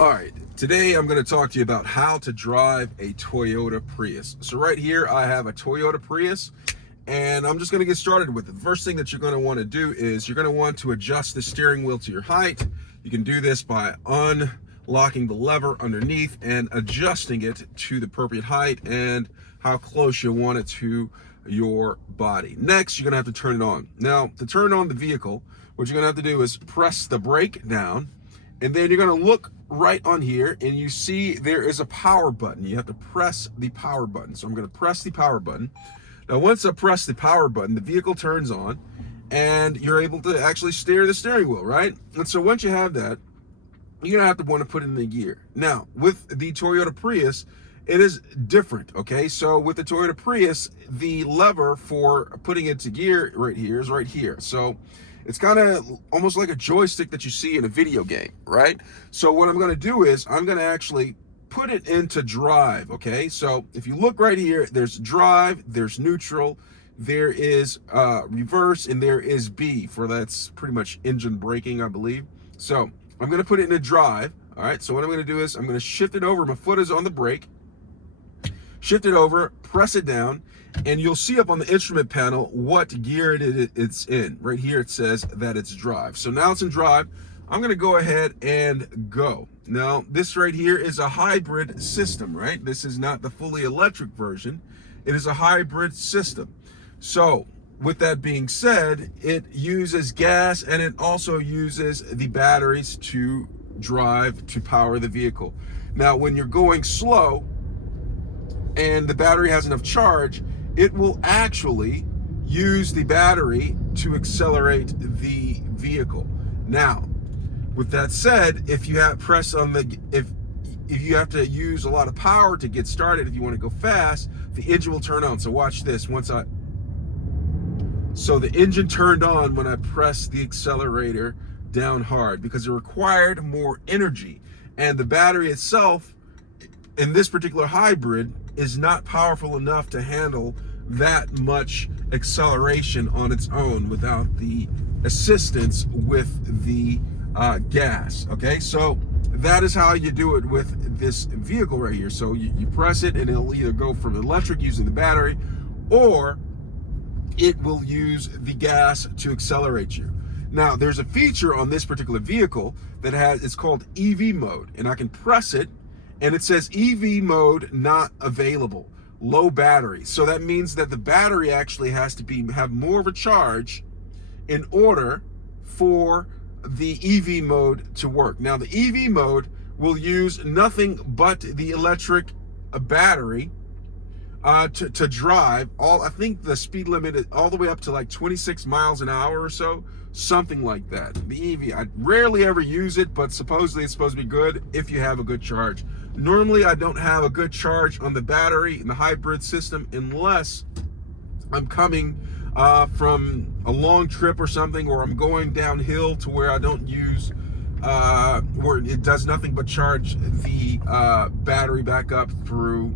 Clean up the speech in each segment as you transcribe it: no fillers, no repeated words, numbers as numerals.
All right, today I'm going to talk to you about how to drive a Toyota Prius. So right here I have a Toyota Prius, and I'm just going to get started with it. The first thing that you're going to want to do is you're going to want to adjust the steering wheel to your height. You can do this by unlocking the lever underneath and adjusting it to the appropriate height and how close you want it to your body. Next, you're going to have to turn it on. Now, to turn on the vehicle, what you're going to have to do is press the brake down, and then you're going to look right on here and you see there is a power button. You have to press the power button. So I'm going to press the power button. Now, once I press the power button, the vehicle turns on and you're able to actually steer the steering wheel, right? And so once you have that, you're going to have to want to put it in the gear. Now, with the Toyota Prius, it is different, okay? So with the Toyota Prius, the lever for putting it to gear right here is right here. So it's kind of almost like a joystick that you see in a video game, right? So what I'm going to do is I'm going to actually put it into drive, okay? So if you look right here, there's drive, there's neutral, there is reverse, and there is B for that's pretty much engine braking, I believe. So I'm going to put it into drive, all right? So what I'm going to do is I'm going to shift it over. My foot is on the brake. Shift it over, press it down, and you'll see up on the instrument panel what gear it's in. Right here it says that it's drive. So now it's in drive. I'm going to go ahead and go. Now, this right here is a hybrid system, right? This is not the fully electric version. It is a hybrid system. So with that being said, it uses gas and it also uses the batteries to drive, to power the vehicle. Now, when you're going slow and the battery has enough charge, it will actually use the battery to accelerate the vehicle. Now, with that said, if you have press on the if you have to use a lot of power to get started, if you want to go fast, the engine will turn on. So watch this. So the engine turned on when I pressed the accelerator down hard because it required more energy, and the battery itself in this particular hybrid is not powerful enough to handle that much acceleration on its own without the assistance with the gas. Okay, so that is how you do it with this vehicle right here. So you press it and it'll either go from electric using the battery, or it will use the gas to accelerate you. Now, there's a feature on this particular vehicle that it's called EV mode, and I can press it and it says EV mode not available, low battery. So that means that the battery actually has to have more of a charge in order for the EV mode to work. Now, the EV mode will use nothing but the electric battery to drive. I think the speed limit is all the way up to like 26 miles an hour or so, something like that. The EV, I rarely ever use it, but supposedly it's supposed to be good if you have a good charge. Normally, I don't have a good charge on the battery in the hybrid system unless I'm coming from a long trip or something, or I'm going downhill to where I don't use, where it does nothing but charge the battery back up through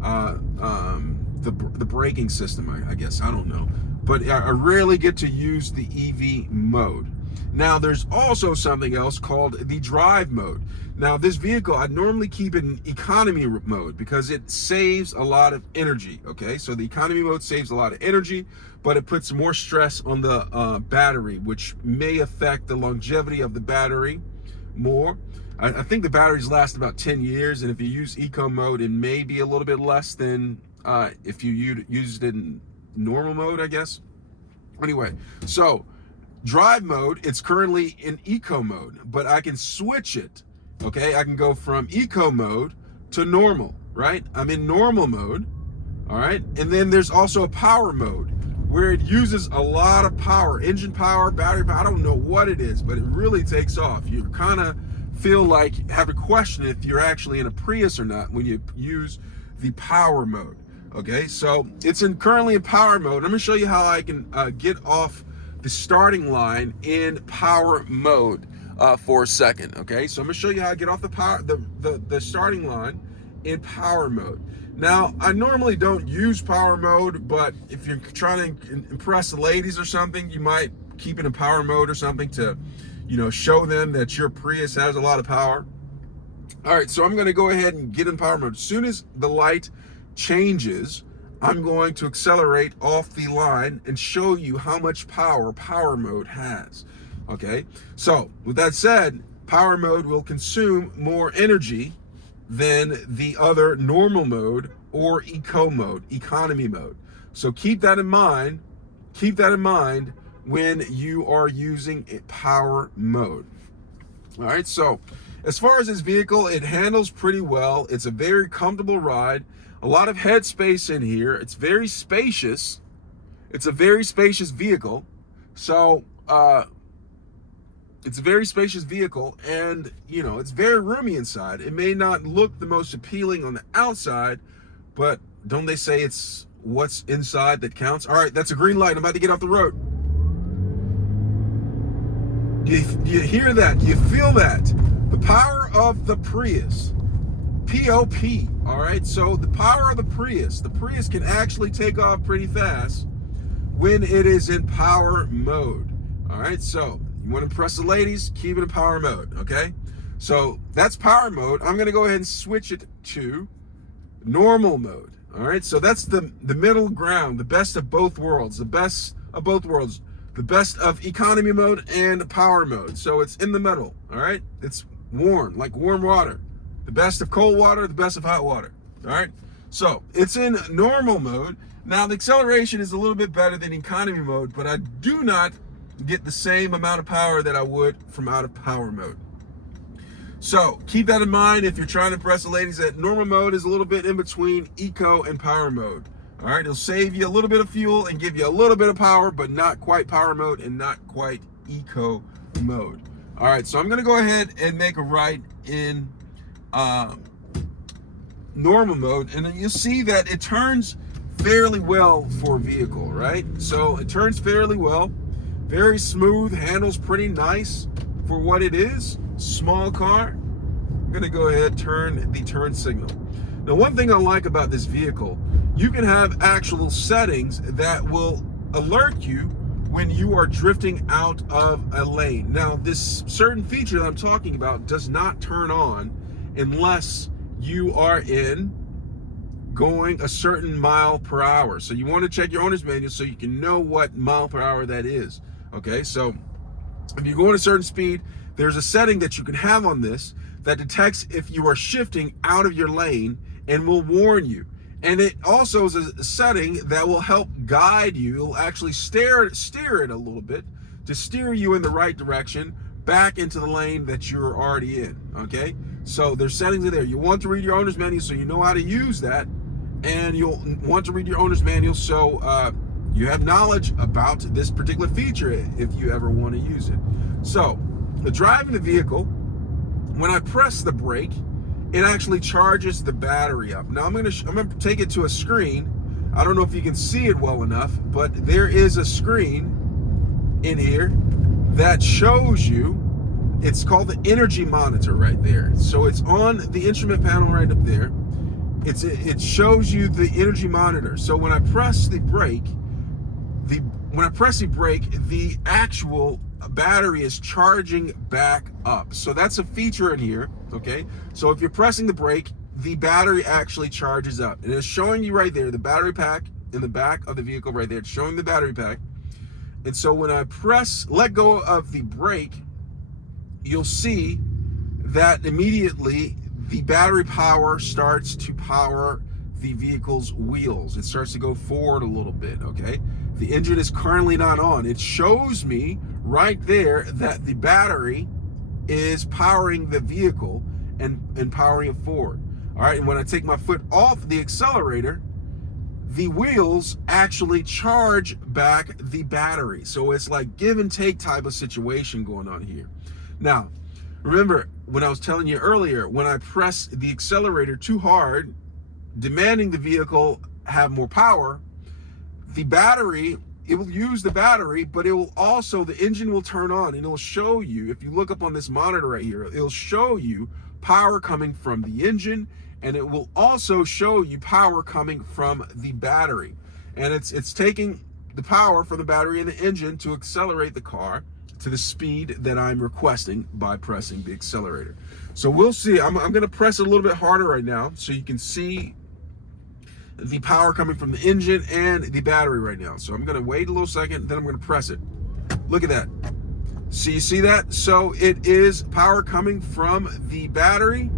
the braking system, I guess. I don't know. But I rarely get to use the EV mode. Now, there's also something else called the drive mode. Now, this vehicle, I normally keep in economy mode because it saves a lot of energy, okay? So the economy mode saves a lot of energy, but it puts more stress on the battery, which may affect the longevity of the battery more. I think the batteries last about 10 years, and if you use eco mode, it may be a little bit less than if you used it in normal mode, I guess. Anyway, so drive mode, it's currently in eco mode, but I can switch it, okay? I can go from eco mode to normal, right? I'm in normal mode, all right? And then there's also a power mode where it uses a lot of power, engine power, battery power, I don't know what it is, but it really takes off. You kind of feel like, have a question if you're actually in a Prius or not when you use the power mode. Okay, so it's currently in power mode. I'm gonna show you how I can get off the starting line in power mode for a second. Okay, so I'm gonna show you how I get off the starting line in power mode. Now, I normally don't use power mode, but if you're trying to impress the ladies or something, you might keep it in power mode or something to, show them that your Prius has a lot of power. All right, so I'm going to go ahead and get in power mode. As soon as the light changes, I'm going to accelerate off the line and show you how much power mode has. Okay, so with that said, power mode will consume more energy than the other normal mode or economy mode. So keep that in mind. Keep that in mind when you are using power mode. All right, so as far as this vehicle, it handles pretty well. It's a very comfortable ride. A lot of headspace in here. It's very spacious. It's a very spacious vehicle. So, it's a very spacious vehicle, and it's very roomy inside. It may not look the most appealing on the outside, but don't they say it's what's inside that counts? All right, that's a green light. I'm about to get off the road. Do you hear that? Do you feel that? The power of the Prius. P-O-P, all right? So the power of the Prius can actually take off pretty fast when it is in power mode, all right? So you want to impress the ladies, keep it in power mode, okay? So that's power mode. I'm going to go ahead and switch it to normal mode, all right? So that's the middle ground, the best of both worlds, the best of both worlds. The best of economy mode and power mode. So it's in the middle, all right? It's warm, like warm water. The best of cold water, the best of hot water, all right? So it's in normal mode. Now the acceleration is a little bit better than economy mode, but I do not get the same amount of power that I would from out of power mode. So keep that in mind if you're trying to impress the ladies, that normal mode is a little bit in between eco and power mode. All right, it'll save you a little bit of fuel and give you a little bit of power, but not quite power mode and not quite eco mode. All right, so I'm gonna go ahead and make a right in normal mode, and then you'll see that it turns fairly well for a vehicle, right? So it turns fairly well, very smooth, handles pretty nice for what it is. Small car. I'm gonna go ahead and turn the turn signal. Now, one thing I like about this vehicle, you can have actual settings that will alert you when you are drifting out of a lane. Now, this certain feature that I'm talking about does not turn on unless you are going a certain mile per hour. So you want to check your owner's manual so you can know what mile per hour that is. Okay, so if you go at a certain speed, there's a setting that you can have on this that detects if you are shifting out of your lane and will warn you. And it also is a setting that will help guide you. It'll actually steer it a little bit to steer you in the right direction back into the lane that you're already in, okay? So there's settings in there. You want to read your owner's manual so you know how to use that, and you'll want to read your owner's manual so you have knowledge about this particular feature if you ever want to use it. So, driving the vehicle, when I press the brake, it actually charges the battery up. Now I'm gonna take it to a screen. I don't know if you can see it well enough, but there is a screen in here that shows you, it's called the energy monitor right there. So it's on the instrument panel right up there. It shows you the energy monitor. So when I press the brake, the actual battery is charging back up. So that's a feature in here, okay? So if you're pressing the brake, the battery actually charges up. And it's showing you right there, the battery pack in the back of the vehicle right there. It's showing the battery pack. And so when I let go of the brake, you'll see that immediately the battery power starts to power the vehicle's wheels. It starts to go forward a little bit, okay? The engine is currently not on. It shows me right there that the battery is powering the vehicle and powering it forward. All right, and when I take my foot off the accelerator, the wheels actually charge back the battery. So it's like give and take type of situation going on here. Now, remember when I was telling you earlier, when I press the accelerator too hard, demanding the vehicle have more power, the battery, it will use the battery, but it will also, the engine will turn on and it'll show you, if you look up on this monitor right here, it'll show you power coming from the engine, and it will also show you power coming from the battery. And it's taking the power from the battery and the engine to accelerate the car. to the speed that I'm requesting by pressing the accelerator. So we'll see. I'm going to press a little bit harder right now so you can see the power coming from the engine and the battery right now. So I'm going to wait a little second, then I'm going to press it. Look at that. So you see that? So it is power coming from the battery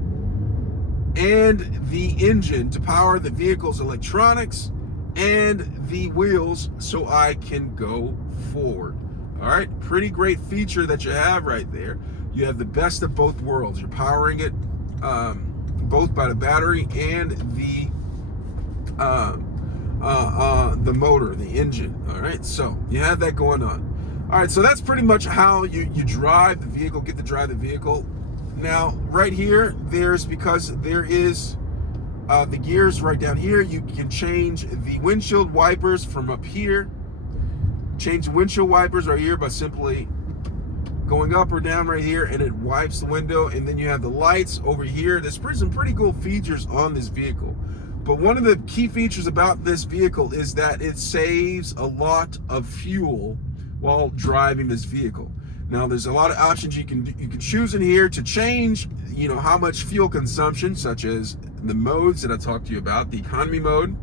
and the engine to power the vehicle's electronics and the wheels so I can go forward. All right, pretty great feature that you have right there. You have the best of both worlds. You're powering it both by the battery and the motor, the engine. All right, so you have that going on. All right, so that's pretty much how you drive the vehicle, get to drive the vehicle. Now, right here, because there is the gears right down here, you can change the windshield wipers from up here. Change the windshield wipers right here by simply going up or down right here, and it wipes the window. And then you have the lights over here. There's some pretty cool features on this vehicle. But one of the key features about this vehicle is that it saves a lot of fuel while driving this vehicle. Now, there's a lot of options you can choose in here to change, how much fuel consumption, such as the modes that I talked to you about, the economy mode,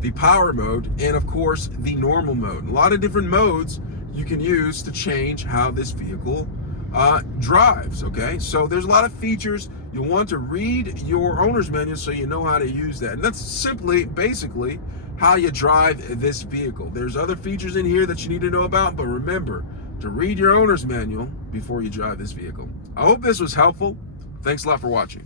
the power mode, and of course the normal mode. A lot of different modes you can use to change how this vehicle drives. Okay, so there's a lot of features. You'll want to read your owner's manual so you know how to use that, and that's basically how you drive this vehicle. There's other features in here that you need to know about, but remember to read your owner's manual before you drive this vehicle. I hope this was helpful. Thanks a lot for watching.